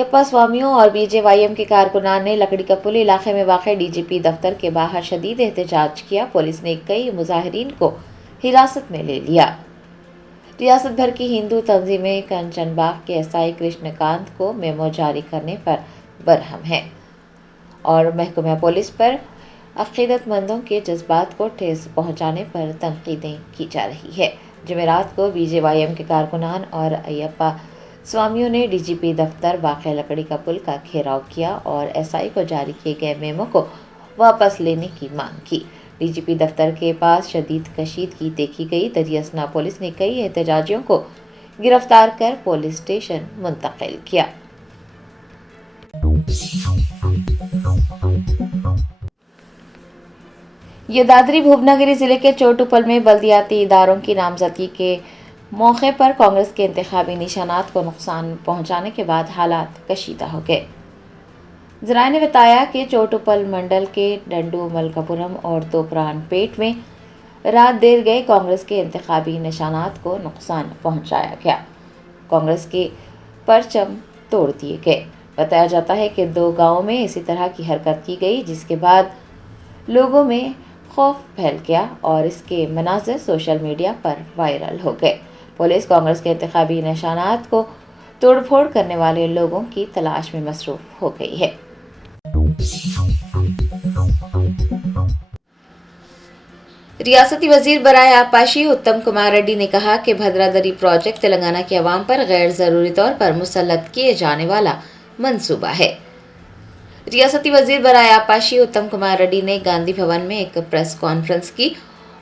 अयप्पा स्वामियों और BJYM के कारकुनान ने लकड़ी का पुल इलाके में वाक़ DGP दफ्तर के बाहर शदीद एहतजाज किया। पुलिस ने कई मुजाहिरीन को हिरासत में ले लिया। रियासत भर की हिंदू तंजीमें कंचनबाग के SI कृष्णकांत को मेमो जारी करने पर बरहम हैं और महकमा पुलिस पर अक़ीदतमंदों के जज्बात को ठेस पहुंचाने पर तनकीदें की जा रही है। जुमेरात को BJYM के कारकुनान और अयप्पा स्वामियों ने DGP दफ्तर वाक़ लकड़ी का पुल का घेराव किया और SI को जारी किए गए मेमो को वापस लेने की मांग की। DGP दफ्तर के पास शदीद कशीदगी देखी गई। दरियासना पुलिस ने कई एहतजाजियों को गिरफ्तार कर पुलिस स्टेशन मुंतकिल किया। यदाद्री भूपनगरी जिले के चोटुपल में बल्दियाती इदारों की नामजदगी के मौके पर कांग्रेस के इंतखाबी निशानात को नुकसान पहुंचाने के बाद हालात कशीदा हो गए। ज़राए ने बताया कि चोटुपल मंडल के डंडू मलकापुरम और तोपरानपेट में रात देर गए कांग्रेस के इंतखाबी निशानात को नुकसान पहुंचाया गया। कांग्रेस के परचम तोड़ दिए गए। बताया जाता है कि 2 गांवों में इसी तरह की हरकत की गई, जिसके बाद लोगों में खौफ फैल गया और इसके मनाज़िर सोशल मीडिया पर वायरल हो गए। पुलिस कांग्रेस के इंतखाबी निशानात को तोड़फोड़ करने वाले लोगों की तलाश में मसरूफ हो गई है। रियासती वजीर बराए आबपाशी उत्तम कुमार रेड्डी ने कहा कि भद्रादरी प्रोजेक्ट तेलंगाना के अवाम पर गैर जरूरी तौर पर मुसल्लत किए जाने वाला मंसूबा है। रियासती वजीर बराए आबपाशी उत्तम कुमार रेड्डी ने गांधी भवन में एक प्रेस कॉन्फ्रेंस की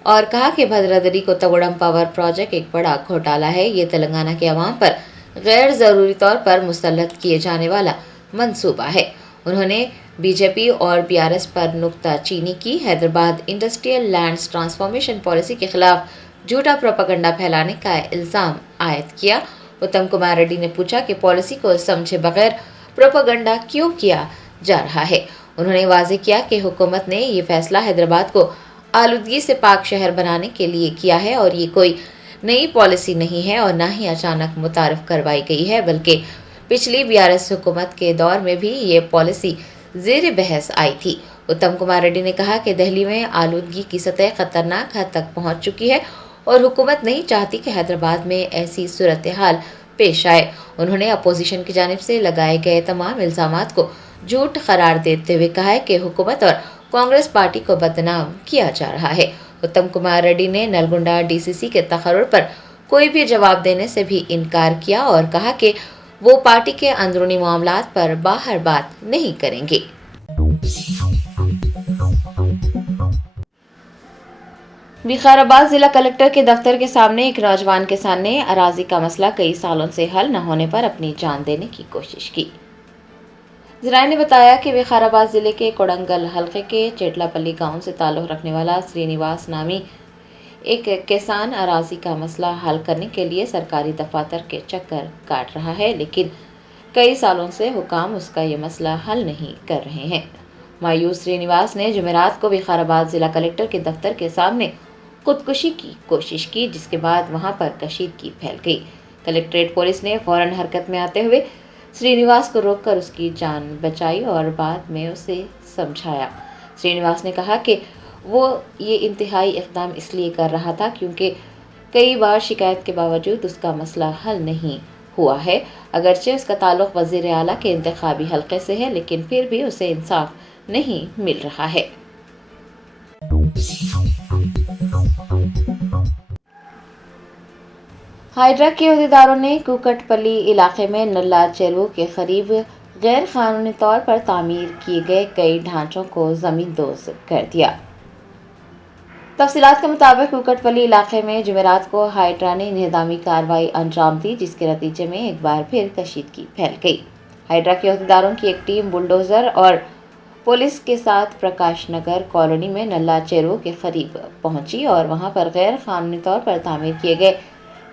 और कहा कि भद्रादरी कोत्तागुडम पावर प्रोजेक्ट एक बड़ा घोटाला है। ये तेलंगाना के अवाम पर गैर जरूरी तौर पर मुसल्लत किए जाने वाला मंसूबा है। उन्होंने बीजेपी और BRS पर नुक्ताचीनी की। Hyderabad industrial lands transformation policy के खिलाफ झूठा प्रोपेगेंडा फैलाने का इल्जाम आयद किया। उत्तम कुमार रेड्डी ने पूछा कि पॉलिसी को समझे बगैर प्रोपेगेंडा क्यों किया जा रहा है। उन्होंने वाज़ेह किया कि हुकूमत ने ये फैसला हैदराबाद को आलूदगी से पाक शहर बनाने के लिए किया है और ये कोई नई पॉलिसी नहीं है और न ही अचानक मुतारफ करवाई गई है, बल्कि पिछली BRS हुकूमत के दौर में भी ये पॉलिसी ज़ेर बहस आई थी। उत्तम कुमार रेड्डी ने कहा कि दिल्ली में आलूदगी की सतह खतरनाक हद तक पहुंच चुकी है और हुकूमत नहीं चाहती कि हैदराबाद में ऐसी सूरत हाल पेश आए। उन्होंने अपोजिशन की जानिब से लगाए गए तमाम इल्ज़ामात को झूठ करार देते हुए कहा है कि हुकूमत और कांग्रेस पार्टी को बदनाम किया जा रहा है। उत्तम कुमार रेड्डी ने नलगुंडा DCC के तकर्रुर पर कोई भी जवाब देने से भी इनकार किया और कहा कि वो पार्टी के अंदरूनी मामलात पर बाहर बात नहीं करेंगे। विकाराबाद जिला कलेक्टर के दफ्तर के सामने एक नौजवान किसान ने अराजी का मसला कई सालों से हल न होने पर अपनी जान देने की कोशिश की। ज़राए ने बताया कि विकाराबाद जिले के कोडंगल हल्के के चेटलापल्ली गांव से ताल्लुक़ रखने वाला श्रीनिवास नामी एक किसान अराजी का मसला हल करने के लिए सरकारी दफातर के चक्कर काट रहा है, लेकिन कई सालों से हुकाम उसका ये मसला हल नहीं कर रहे हैं। मायूस श्रीनिवास ने जुमेरात को विकाराबाद जिला कलेक्टर के दफ्तर के सामने खुदकुशी की कोशिश की, जिसके बाद वहां पर कशीदगी फैल गई। कलेक्ट्रेट पुलिस ने फौरन हरकत में आते हुए श्रीनिवास को रोककर उसकी जान बचाई और बाद में उसे समझाया। श्रीनिवास ने कहा कि वो ये इंतहाई इक़दाम इसलिए कर रहा था क्योंकि कई बार शिकायत के बावजूद उसका मसला हल नहीं हुआ है। अगरचे उसका ताल्लुक़ वज़ीर आला के इंतखाबी हल्के से है, लेकिन फिर भी उसे इंसाफ नहीं मिल रहा है। हाइड्रा के अहदेदारों ने कुकटपल्ली इलाके में नल्ला चेरू के करीब गैर कानूनी तौर पर तामीर किए गए कई ढांचों को ज़मींदोज़ कर दिया। तफसीलात के मुताबिक कुकटपल्ली इलाके में जुमेरात को हाइड्रा ने इंहदामी कार्रवाई अंजाम दी, जिसके नतीजे में एक बार फिर कशीदगी फैल गई। हाइड्रा के अहदेदारों की एक टीम बुलडोज़र और पुलिस के साथ प्रकाश नगर कॉलोनी में नल्ला चेरू के करीब पहुंची और वहां पर गैर कानूनी तौर पर तामीर किए गए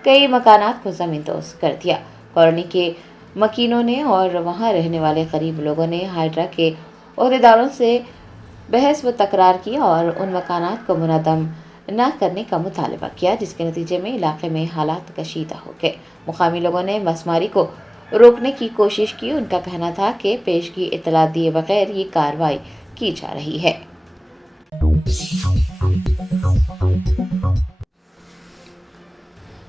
कई मकानात को ज़मींदोज़ कर दिया। कॉलोनी के मकीनों ने और वहां रहने वाले गरीब लोगों ने हाइड्रा के अहदेदारों से बहस व तकरार की और उन मकानात को मुनद्दम न करने का मुतालबा किया, जिसके नतीजे में इलाके में हालात कशीदा हो गए। मुकामी लोगों ने मसमारी को रोकने की कोशिश की। उनका कहना था कि पेशगी इतला दिए बगैर ये कार्रवाई की जा रही है।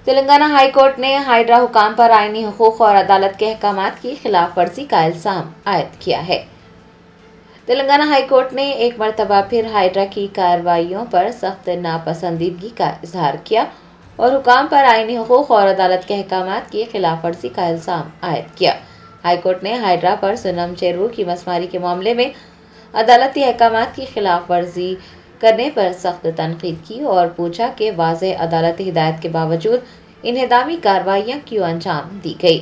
तेलंगाना हाई कोर्ट ने हाइड्रा हुकाम पर आईनी हुकूक और अदालत के अहकामात की खिलाफ वर्जी का इल्जाम आयद किया है। तेलंगाना हाई कोर्ट ने एक मरतबा फिर हाइड्रा की कार्रवाइयों पर सख्त नापसंदीदगी का इजहार किया और हुकाम पर आईनी हुकूक और अदालत के अहकामात की खिलाफ वर्जी का इल्जाम आयद किया। हाई कोर्ट ने हाइड्रा पर सोनम चेरू की मसमारी के मामले में अदालती अहकामात की खिलाफ वर्जी करने पर सख्त तनकीद की और पूछा कि वाज़ेह अदालती हिदायत के बावजूद इन्हेदामी कार्रवाइयां क्यों अंजाम दी गई।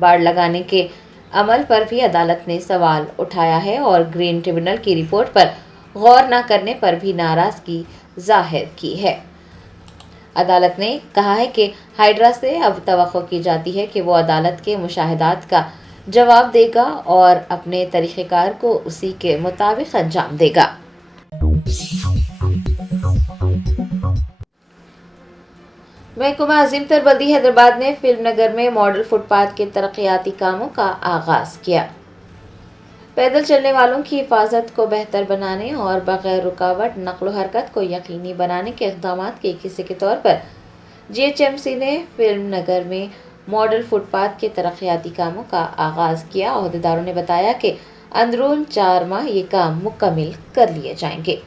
बाड़ लगाने के अमल पर भी अदालत ने सवाल उठाया है और ग्रीन ट्रिब्यूनल की रिपोर्ट पर गौर न करने पर भी नाराजगी जाहिर की है। अदालत ने कहा है कि हाइड्रा से अब तवक्को की जाती है कि वो अदालत के मुशाहिदात का जवाब देगा और अपने तरीक़ेकार को उसी के मुताबिक अंजाम देगा। महकमा अजीमतर बल्दी हैदराबाद ने फिल्म नगर में मॉडल फुटपाथ के तरक्याती कामों का आगाज किया। पैदल चलने वालों की हिफाजत को बेहतर बनाने और बगैर रुकावट नक्ल हरकत को यकीनी बनाने के इक़दाम के एक हिस्से के तौर पर GHMC ने फिल्म नगर में मॉडल फुटपाथ के तरक्याती कामों का आगाज किया। अहदेदारों ने बताया कि अंदरून 4 माह ये काम मुकम्मल कर लिए जाएंगे।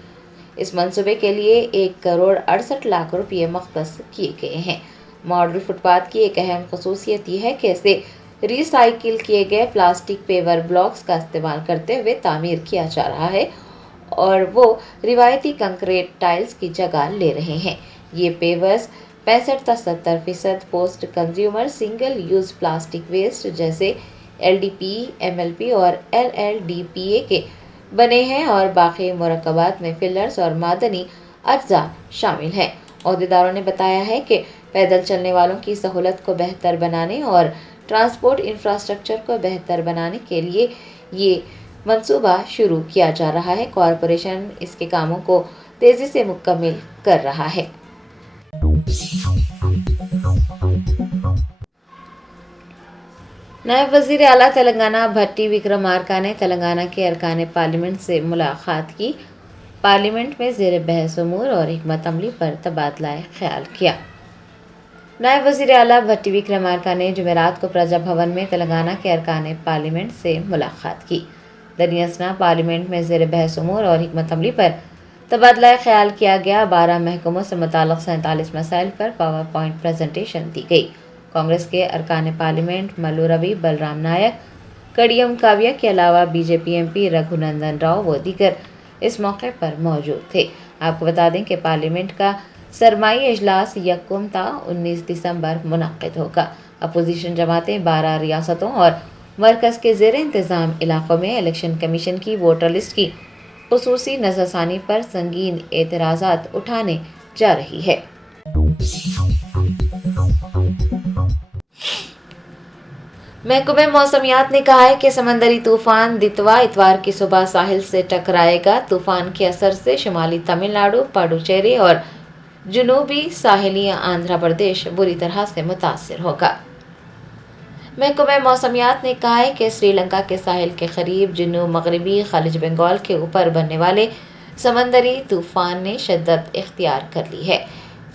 इस मंसूबे के लिए 1,68,00,000 रुपये मख्तस किए गए हैं। मॉडल फुटपाथ की एक अहम खसूसियत यह है कि इसे रिसाइकिल किए गए प्लास्टिक पेवर ब्लॉक्स का इस्तेमाल करते हुए तामीर किया जा रहा है और वो रिवायती कंक्रीट टाइल्स की जगह ले रहे हैं। ये पेवर्स 65 से 70% post consumer single use plastic waste जैसे LDPE, MLP और LLDPA के बने हैं और बाकी मुरक्कबात में फिलर्स और मादनी अज्जा शामिल हैं। अहदेदारों ने बताया है कि पैदल चलने वालों की सहूलत को बेहतर बनाने और ट्रांसपोर्ट इंफ्रास्ट्रक्चर को बेहतर बनाने के लिए ये मंसूबा शुरू किया जा रहा है। कॉरपोरेशन इसके कामों को तेजी से मुकम्मल कर रहा है। नायब वज़ीर आला तेलंगाना भट्टी विक्रमार्का ने तेलंगाना के अरकान पार्लियामेंट से मुलाकात की। पार्लियामेंट में ज़ेर बहस उमूर और हिकमत अमली पर तबादला ख्याल किया। नायब वज़ीर आला भट्टी विक्रमार्का ने जुमेरात को प्रजा भवन में तेलंगाना के अरकान पार्लियामेंट से मुलाकात की। दरियासना पार्लियामेंट में ज़ेर बहस उमूर और हिकमत अमली पर तबादला ख्याल किया गया। 12 महकमों से मुताल्लिक़ 47 मसाइल पर पावर पॉइंट प्रेजेंटेशन दी गई। कांग्रेस के अरकान पार्लियामेंट मल्लू रवि, बलराम नायक, कड़ियम काव्या के अलावा BJP MP रघुनंदन राव व दीगर इस मौके पर मौजूद थे। आपको बता दें कि पार्लियामेंट का सरमाई इजलास 19 दिसंबर मुनक्किद होगा। अपोजिशन जमातें 12 रियासतों और मरकज़ के ज़ेर इंतज़ाम इलाक़ों में इलेक्शन कमीशन की वोटर लिस्ट की ख़ुसूसी नज़रसानी पर संगीन एतराज़ात उठाने जा रही है। महकमे मौसमियात ने कहा है कि समंदरी तूफान दितवा इतवार की सुबह साहिल से टकराएगा। तूफान के असर से शुमाली तमिलनाडु, पुडुचेरी और जुनूबी साहिली आंध्र प्रदेश बुरी तरह से मुतासिर होगा। महकमे मौसमियात ने कहा है कि श्रीलंका के साहिल के करीब जुनूब मगरबी खलीज बंगाल के ऊपर बनने वाले समंदरी तूफान ने शिद्दत इख्तियार कर ली है।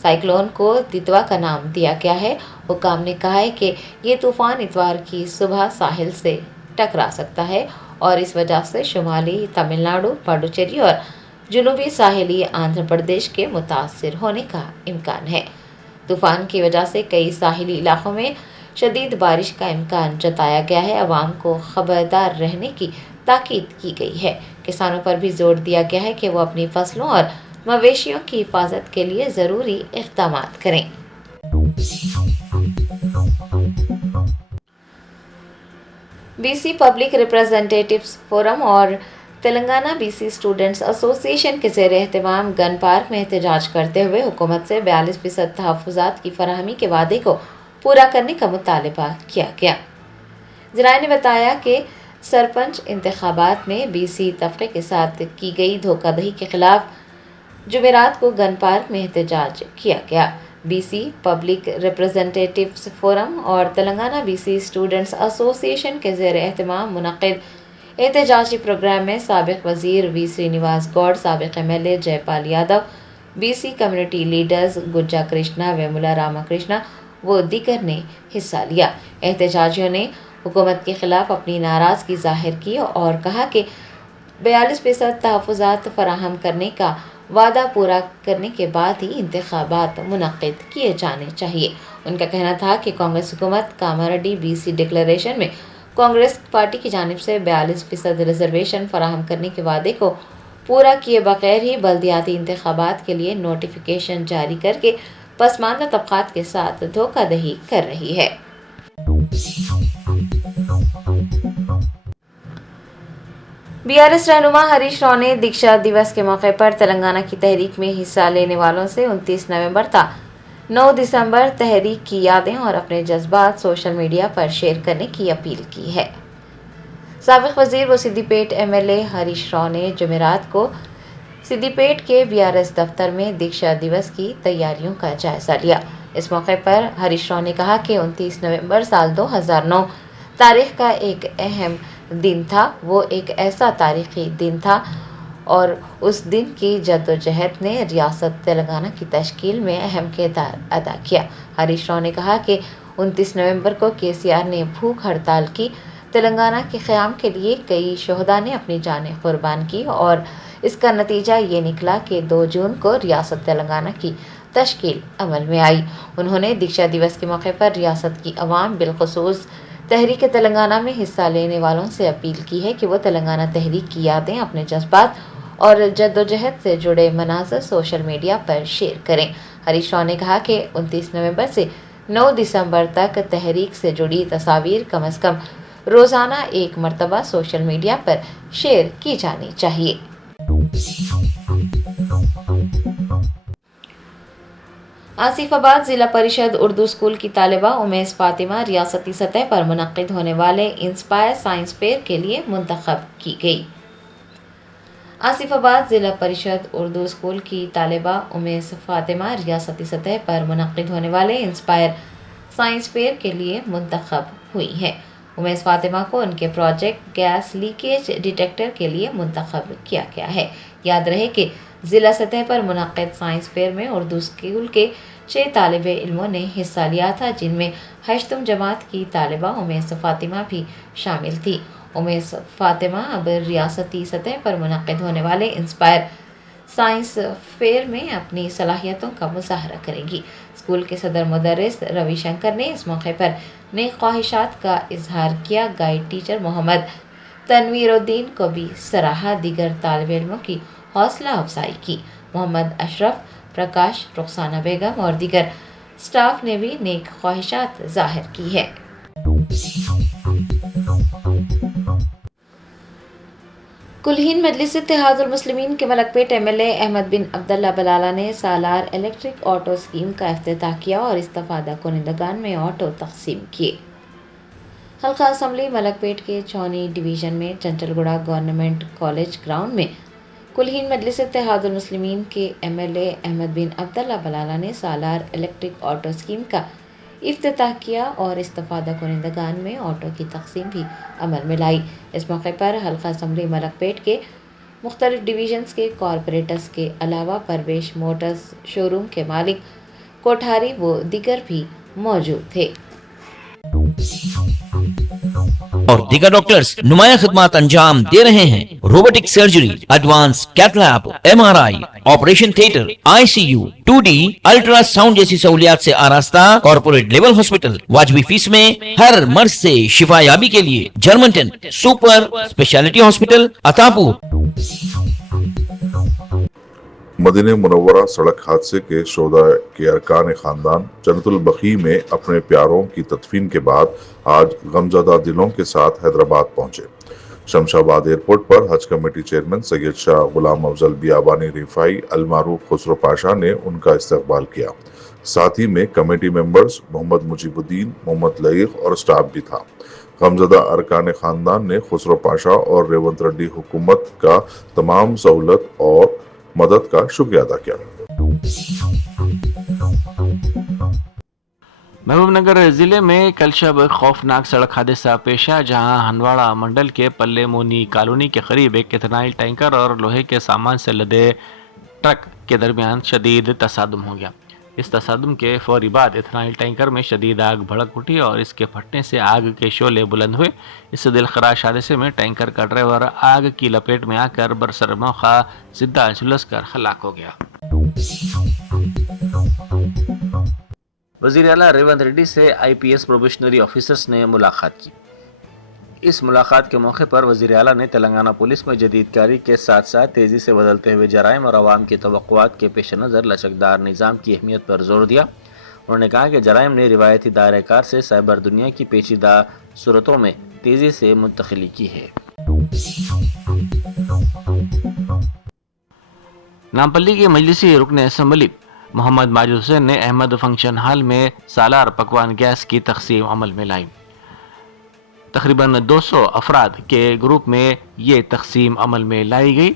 साइक्लोन को दितवा का नाम दिया गया है। हुकाम ने कहा है कि ये तूफान इतवार की सुबह साहिल से टकरा सकता है और इस वजह से शुमाली तमिलनाडु, पुडुचेरी और जुनूबी साहिली आंध्र प्रदेश के मुतासिर होने का इम्कान है। तूफान की वजह से कई साहिली इलाकों में शदीद बारिश का इम्कान जताया गया है। अवाम को खबरदार रहने की ताकीद की गई है। किसानों पर भी जोर दिया गया है कि वो अपनी फसलों और मवेशियों की हिफाजत के लिए ज़रूरी इक़दाम करें। BC पब्लिक रिप्रेजेंटेटिव्स फोरम और तेलंगाना BC स्टूडेंट्स एसोसिएशन के ज़ेर एहतमाम गन पार्क में एहतजाज करते हुए हुकूमत से 42% तहफ़्फ़ुज़ात की फराहमी के वादे को पूरा करने का मुतालबा किया गया। ज़राए ने बताया कि सरपंच इंतखाबात में BC तबके के साथ की गई धोखाधड़ी के खिलाफ जुमेरात को गन पार्क में एहतजाज किया गया। BC पब्लिक रिप्रेजेंटेटिव्स फोरम और तेलंगाना BC स्टूडेंट्स एसोसिएशन के ज़ेर एहतमाम मुनक़्क़िद एहतजाजी प्रोग्राम में साबिक़ वज़ीर V श्रीनिवास गौड़, साबिक़ MLA Jaipal Yadav, BC community leaders Gujja Krishna, Vemula Ramakrishna व दीगर ने हिस्सा लिया। एहतजाजियों ने हुकूमत के खिलाफ अपनी नाराज़गी ज़ाहिर की और कहा कि 42% तहफ़्फ़ुज़ात फराहम करने का वादा पूरा करने के बाद ही इंतखाबात मुनक़्क़िद किए जाने चाहिए। उनका कहना था कि कांग्रेस हुकूमत कामारेड्डी BC डिक्लेरेशन में कांग्रेस पार्टी की जानिब से 42% रिजर्वेशन फराहम करने के वादे को पूरा किए बगैर ही बल्दियाती इंतखाबात के लिए नोटिफिकेशन जारी करके पसमानदा तबक़ात के साथ धोखाधड़ी कर रही है। BRS रहनुमा हरीश राव ने दीक्षा दिवस के मौके पर तेलंगाना की तहरीक में हिस्सा लेने वालों से 29 नवंबर ta 9 दिसंबर तहरीक की यादें और अपने जज्बात सोशल मीडिया पर शेयर करने की अपील की है। साबिक़ वज़ीर व सिद्दीपेट MLA हरीश राव ने जुमेरात को सिद्दीपेट के BRS दफ्तर में दीक्षा दिवस की तैयारियों का जायज़ा लिया। इस मौके पर हरीश राव ने कहा कि 29 नवंबर साल 2009 तारीख का एक अहम दिन था। वो एक ऐसा तारीख़ी दिन था और उस दिन की जद्दोजहद ने रियासत तेलंगाना की तश्कील में अहम किरदार अदा किया। हरीश राव ने कहा कि 29 नवंबर को KCR ने भूख हड़ताल की। तेलंगाना के क़याम के लिए कई शहदा ने अपनी जानें कुर्बान की और इसका नतीजा ये निकला कि 2 जून को रियासत तेलंगाना की तश्कील अमल में आई। उन्होंने दीक्षा दिवस के मौके पर रियासत की अवाम बिलखुसूस तहरीक तेलंगाना में हिस्सा लेने वालों से अपील की है कि वो तेलंगाना तहरीक की यादें, अपने जज्बात और जद्दोजहद से जुड़े मनाज़र सोशल मीडिया पर शेयर करें। हरीश राव ने कहा कि 29 नवंबर से 9 दिसंबर तक तहरीक से जुड़ी तस्वीर कम से कम रोज़ाना एक मरतबा सोशल मीडिया पर शेयर की जानी चाहिए। आसिफाबाद ज़िला परिषद उर्दू स्कूल की तालिबा उमैस फातिमा रियासती सतह पर मुनक़्क़िद होने वाले इंस्पायर साइंस फेयर के लिए मुंतखब की गई। आसिफाबाद ज़िला परिषद उर्दू स्कूल की तालिबा उमैस फातिमा रियासती सतह पर मुनक़्क़िद होने वाले इंस्पायर साइंस फेयर के लिए मुंतखब हुई हैं। उमैस फातिमा को उनके प्रोजेक्ट गैस लीकेज डिटेक्टर के लिए मुंतखब किया गया है। याद रहे कि ज़िला सतह पर मुनक़्क़िद साइंस फेयर में उर्दू स्कूल के 6 तालिबे इल्मों ने हिस्सा लिया था, जिनमें 8वीं जमात की तालिबा उमैस फातिमा भी शामिल थी। उमैस फातिमा अब रियासती सतह पर मुनक़्क़िद होने वाले इंस्पायर साइंस फेयर में अपनी सलाहियतों का मुज़ाहरा करेंगी। स्कूल के सदर मुदर्रिस रविशंकर ने इस मौके पर नेक ख्वाहिशात का इजहार किया। गाइड टीचर मोहम्मद तनवीरुद्दीन को भी सराहा। दीगर तालिब इल्मों की हौसला अफजाई की। मोहम्मद अशरफ, प्रकाश, रुखसाना बेगम और दीगर स्टाफ ने भी नेक ख्वाहिशात जाहिर की है। कुलहीन मजलिस इत्तेहादुल मुस्लिमीन के मलकपेट MLA अहमद बिन अब्दुल्ला बलाला ने सालार इलेक्ट्रिक ऑटो स्कीम का इफ्तिताह किया और इस्तफादा कुनिंदगान में ऑटो तकसीम किए। हल्का असम्बली मलकपेट के चौनी डिवीज़न में चंचलगुड़ा गवर्नमेंट कॉलेज ग्राउंड में कुलहीन मजलिस इत्तेहादुल मुस्लिमीन के MLA अहमद बिन अब्दुल्ला बलाला ने सालार इलेक्ट्रिक ऑटो स्कीम का इफ्तिताह किया और इस्तफादा कुनिंदगान में ऑटो की तकसीम भी अमल में लाई। इस मौके पर हल्का असम्बली मलकपेट के मुख्तलिफ डिवीजन्स के कॉरपोरेटर्स के अलावा परवेश मोटर्स शोरूम के मालिक, कोठारी व दीगर भी मौजूद थे और दीगर डॉक्टर्स नुमाया खिदमत अंजाम दे रहे हैं। Robotic surgery, advance cath lab, MRI, operation theatre, ICU, 2D ultrasound जैसी सहूलियात से आरास्ता कॉर्पोरेट लेवल हॉस्पिटल। वाजबी फीस में हर मर्ज से शिफायाबी के लिए Germanten super speciality hospital Attapur. मदीने मुनव्वरा सड़क हादसे के शोधा के अरकान खानदान जन्नतुल बकी में अपने प्यारों की तदफीन के बाद आज गमज़दा दिलों के साथ हैदराबाद पहुंचे। शमशाबाद एयरपोर्ट पर हज कमेटी चेयरमैन सैयद शाह गुलाम अफजल बियाबानी रिफाई अलमारूफ खुसरो पाशा ने उनका इस्तकबाल किया। साथ ही में कमेटी मेंबर्स मोहम्मद मुजीबुद्दीन, मोहम्मद लईक और स्टाफ भी था। गमज़दा अरकान खानदान ने खुसरो पाशा और रेवंत रेड्डी हुकूमत का तमाम सहूलत और मदद का शुक्रिया अदा किया। महबूब नगर जिले में कल शब खौफनाक सड़क हादसा पेश आया, जहां हंदवाड़ा मंडल के पल्ले मोनी कॉलोनी के करीब एक इथेनॉल टैंकर और लोहे के सामान से लदे ट्रक के दरमियान शदीद तसादुम हो गया। इस तसादुम के फौरी बाद इथेनॉल टैंकर में शदीद आग भड़क उठी और इसके फटने से आग के शोले बुलंद हुए। इस दिलखराश हादसे में टैंकर का ड्राइवर आग की लपेट में आकर बरसर मौका जिद्दा झुलस कर हलाक हो गया। वज़ीर आला रेवंत रेड्डी से IPS प्रोबेशनरी ऑफिसर्स ने मुलाकात की। इस मुलाकात के मौके पर वज़ीर आला ने तेलंगाना पुलिस में जदीदकारी के साथ साथ तेज़ी से बदलते हुए जराइम और आवाम की तवक्कुआत के पेश नज़र लचकदार निज़ाम की अहमियत पर जोर दिया। उन्होंने कहा कि जराइम ने रिवायती दायरे कार से साइबर दुनिया की पेचीदा सूरतों में तेज़ी से मुंतकिली की है। नामपल्ली के मजलिसी रुकन असम्बली मोहम्मद माजिद हुसैन ने अहमद फंक्शन हॉल में सालार पकवान गैस की तकसीम अमल में लाई। तकरीबन 200 अफराद के ग्रुप में ये तकसीम अमल में लाई गई।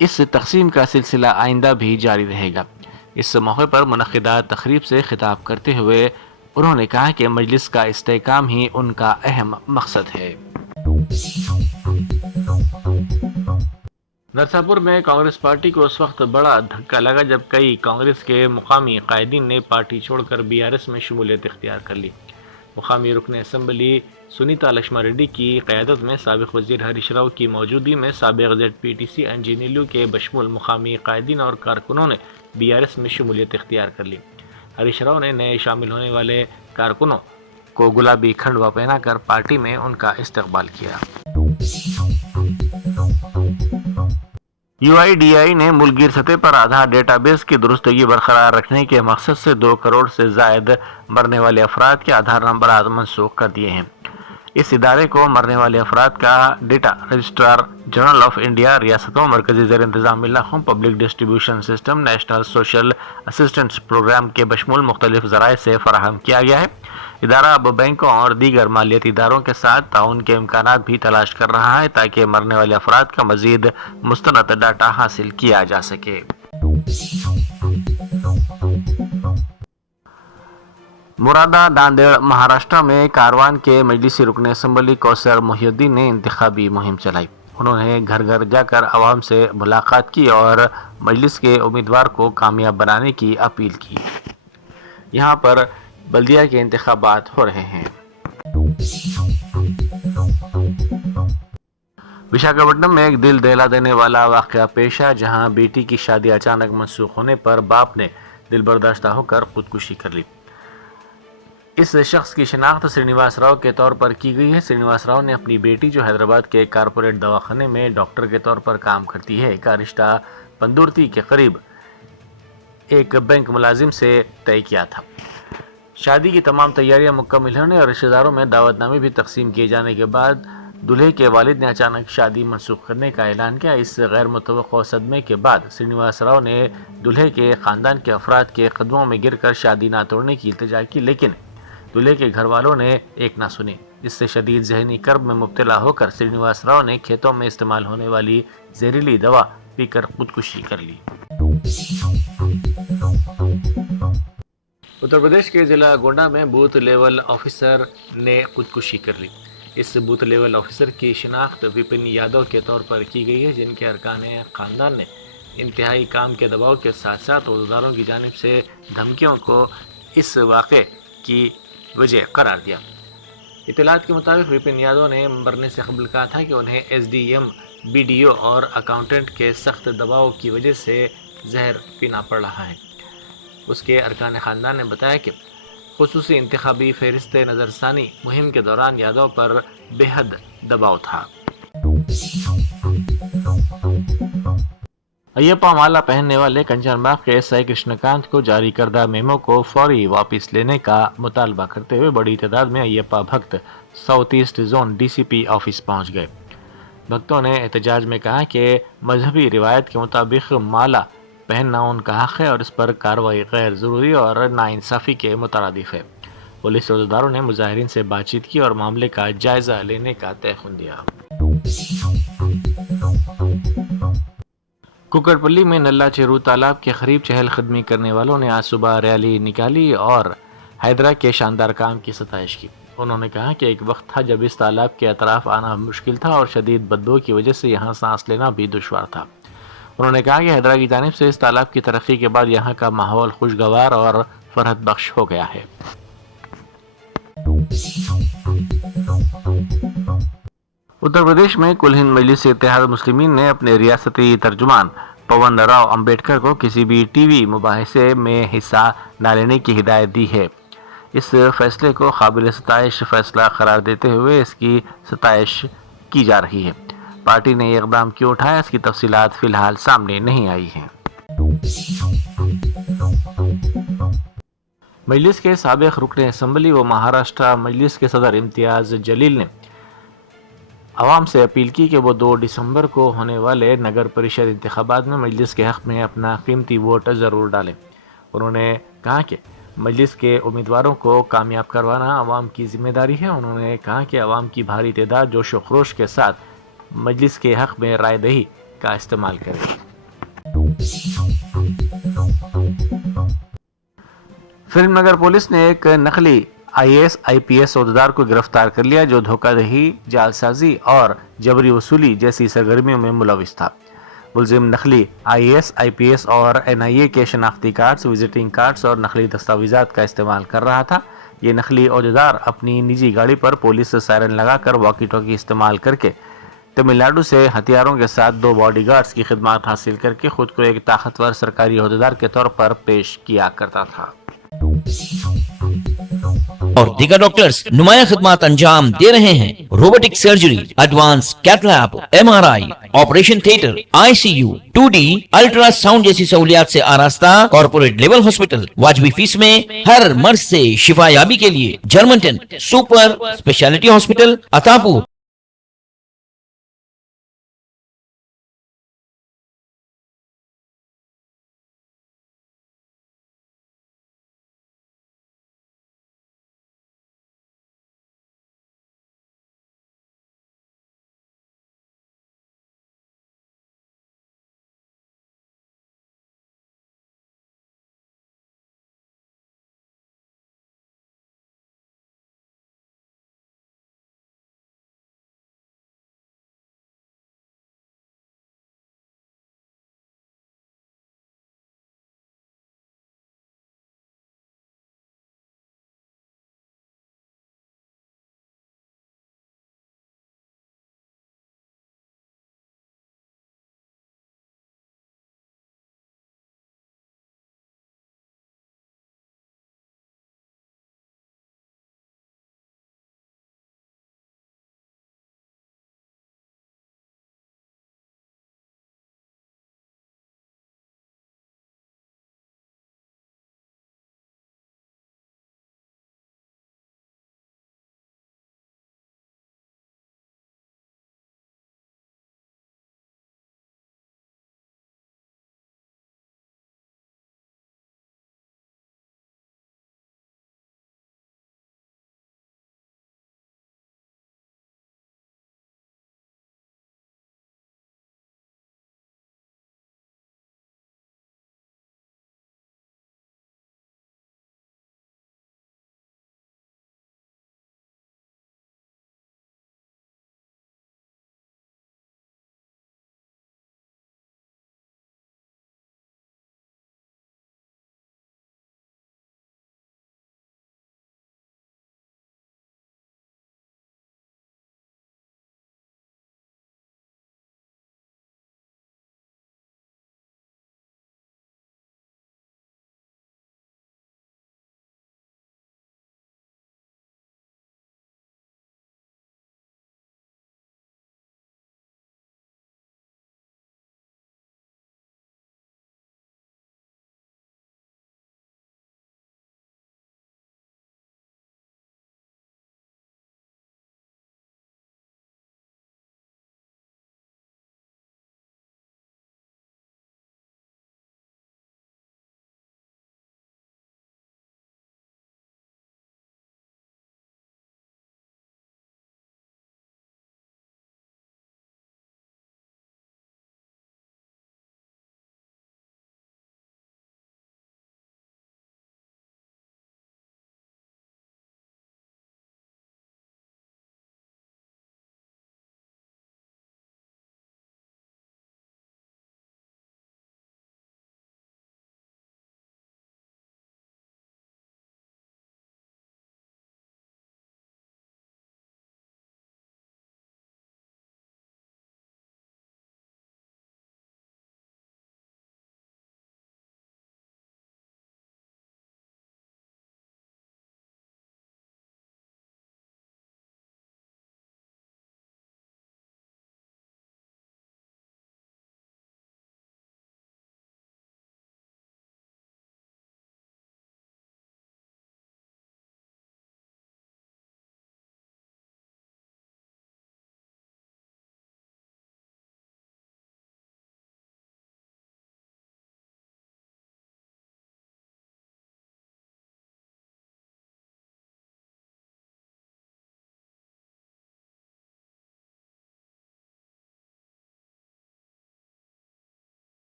इस तकसीम का सिलसिला आइंदा भी जारी रहेगा। इस मौके पर मुनक़िदा तकरीब से खिताब करते हुए उन्होंने कहा कि मजलिस का इस्तेहकाम ही उनका अहम मकसद है। नरसापुर में कांग्रेस पार्टी को उस वक्त बड़ा धक्का लगा जब कई कांग्रेस के मुकामी कायदीन ने पार्टी छोड़कर BRS में शमूलियत इख्तियार कर ली। मुकामी रुकन असम्बली सुनीता लक्ष्मण रेड्डी की क़यादत में साबिक़ वज़ीर हरीश राव की मौजूदगी में साबिक़ ZPTC इंजीनियरों के बशमूल मुकामी कायदीन और कारकुनों ने BRS में शमूलियत इख्तियार कर ली। हरीश राव ने नए शामिल होने वाले कारकुनों को गुलाबी खंडवा पहनाकर पार्टी में उनका इस्तकबाल किया। UIDAI ने मुल्कगीर सतह पर आधार डेटाबेस की दुरुस्तगी बरकरार रखने के मकसद से 2 करोड़ से जायद मरने वाले अफराद के आधार नंबर मनसूख कर दिए हैं। इस इदारे को मरने वाले अफराद का data registrar general of India, रियासतों, मरकजी ज़ेर इंतज़ाम इलाक़ों, public distribution system, national social assistance programme के बशमूल मुख्तलिफ ज़राए से फराहम किया गया है। इदारा अब बैंकों और दीगर मालियाती इदारों के साथ ताउन के इम्कानात भी तलाश कर रहा है ताकि मरने वाले अफराद का मज़ीद मुस्तनद डाटा हासिल किया जा सके। मुरादा दांदेड़ महाराष्ट्र में कारवान के मजलिसी रुकन असम्बली कौसर मोहिउद्दीन ने इंतखाबी मुहिम चलाई। उन्होंने घर घर जाकर आवाम से मुलाकात की और मजलिस के उम्मीदवार को कामयाब बनाने की अपील की। यहाँ पर बल्दिया के इंतखाबात हो रहे हैं। विशाखापट्टनम में एक दिल दहला देने वाला वाक़या पेश आया, जहाँ बेटी की शादी अचानक मनसूख होने पर बाप ने दिल बर्दाश्ता होकर खुदकुशी कर ली। इस शख्स की शिनाख्त श्रीनिवास राव के तौर पर की गई है। श्रीनिवास राव ने अपनी बेटी, जो हैदराबाद के कारपोरेट दवाखाने में डॉक्टर के तौर पर काम करती है, का रिश्ता पंदुर्ती के करीब एक बैंक मुलाजिम से तय किया था। शादी की तमाम तैयारियां मुकम्मल होने और रिश्तेदारों में दावतनामे भी तकसीम किए जाने के बाद दूल्हे के वालिद ने अचानक शादी मनसूख करने का ऐलान किया। इस गैर मुतवक्को सदमे के बाद श्रीनिवास राव ने दूल्हे के ख़ानदान के अफराद के कदमों में गिरकर शादी ना तोड़ने की इल्तिजा की, लेकिन दूल्हे के घर वालों ने एक ना सुनी। इससे शदीद जहनी कर्ब में मुब्तला होकर श्रीनिवास राव ने खेतों में इस्तेमाल होने वाली जहरीली दवा पीकर खुदकुशी कर ली। उत्तर प्रदेश के जिला गोंडा में बूथ लेवल ऑफिसर ने खुदकुशी कर ली। इस बूथ लेवल ऑफिसर की शिनाख्त विपिन यादव के तौर पर की गई है, जिनके अरकान ख़ानदान ने इंतहाई काम के दबाव के साथ साथ रोज़गारों की जानिब से धमकियों को इस वाक़े की वजह करार दिया। इत्तलात के मुताबिक विपिन यादव ने मरने से कबल कहा था कि उन्हें SDM, BDO और अकाउंटेंट के सख्त दबाव की वजह से जहर पीना पड़ रहा है। उसके अरकान ख़ानदान ने बताया कि खुसूसी इंतखाबी फहरिस्त नज़रसानी मुहिम के दौरान यादव पर बेहद दबाव था। अय्यप्पा माला पहनने वाले कंचनबाग के SI कृष्णकांत को जारी करदा मेमो को फौरी वापस लेने का मुतालबा करते हुए बड़ी तादाद में अय्यप्पा भक्त south east zone DCP office पहुंच गए। भक्तों ने एहतजाज में कहा कि मजहबी रिवायत के मुताबिक माला पहनना उनका हक है और इस पर कार्रवाई गैर ज़रूरी और नाइंसाफ़ी के मुतरादिफ है। पुलिस अहदेदारों ने मुजाहिरीन से बातचीत की और मामले का जायज़ा लेने का तयख़ुन दिया। कुकरपल्ली में नल्ला चेरू तालाब के करीब चहलकदमी करने वालों ने आज सुबह रैली निकाली और حیدرہ کے شاندار کام کی ستائش کی۔ انہوں نے کہا کہ ایک وقت تھا جب اس تالاب کے اطراف آنا مشکل تھا اور شدید بدبو کی وجہ سے یہاں سانس لینا بھی دشوار تھا۔ انہوں نے کہا کہ حیدرہ کی جانب سے اس تالاب کی ترقی کے بعد یہاں کا ماحول خوشگوار اور فرحت بخش ہو گیا ہے۔ اتر پردیش میں کل ہند مجلس اتحاد المسلمین نے اپنے ریاستی ترجمان پون راؤ امبیڈکر کو کسی بھی ٹی وی مباحثے میں حصہ نہ لینے کی ہدایت دی ہے۔ اس فیصلے کو قابل ستائش فیصلہ قرار دیتے ہوئے اس کی ستائش کی جا رہی ہے۔ پارٹی نے یہ اقدام کیوں اٹھایا، اس کی تفصیلات فی الحال سامنے نہیں آئی ہیں۔ مجلس کے سابق رکن اسمبلی و مہاراشٹرا مجلس کے صدر امتیاز جلیل نے عوام سے اپیل کی کہ وہ 2 دسمبر کو ہونے والے نگر پریشد انتخابات میں مجلس کے حق میں اپنا قیمتی ووٹ ضرور ڈالیں۔ انہوں نے کہا کہ مجلس کے امیدواروں کو کامیاب کروانا عوام کی ذمہ داری ہے۔ انہوں نے کہا کہ عوام کی بھاری تعداد جوش و خروش کے ساتھ مجلس کے حق میں رائے دہی کا استعمال کرے۔ فلم نگر پولیس نے ایک نقلی IAS/IPS عہدیدار کو گرفتار کر لیا جو دھوکہ دہی، جعل سازی اور جبری وصولی جیسی سرگرمیوں میں ملوث تھا۔ ملزم نقلی IAS/IPS اور NIA کے شناختی کارڈز، وزٹنگ کارڈز اور نقلی دستاویزات کا استعمال کر رہا تھا۔ یہ نقلی عہدیدار اپنی نجی گاڑی پر پولیس سائرن لگا کر واکی ٹاکی استعمال کر کے تمل ناڈو سے ہتھیاروں کے ساتھ 2 باڈی گارڈز کی خدمات حاصل کر کے خود کو ایک طاقتور سرکاری عہدیدار کے طور پر پیش کیا کرتا تھا۔ اور دیگر ڈاکٹرز نمایاں خدمات انجام دے رہے ہیں۔ Robotic surgery, advance cath lab, MRI، operation theatre, ICU، 2D ultrasound جیسی سہولیات سے آراستہ کارپوریٹ لیول ہاسپٹل، واجبی فیس میں ہر مرض سے شفا یابی کے لیے Germanten super speciality hospital, Attapur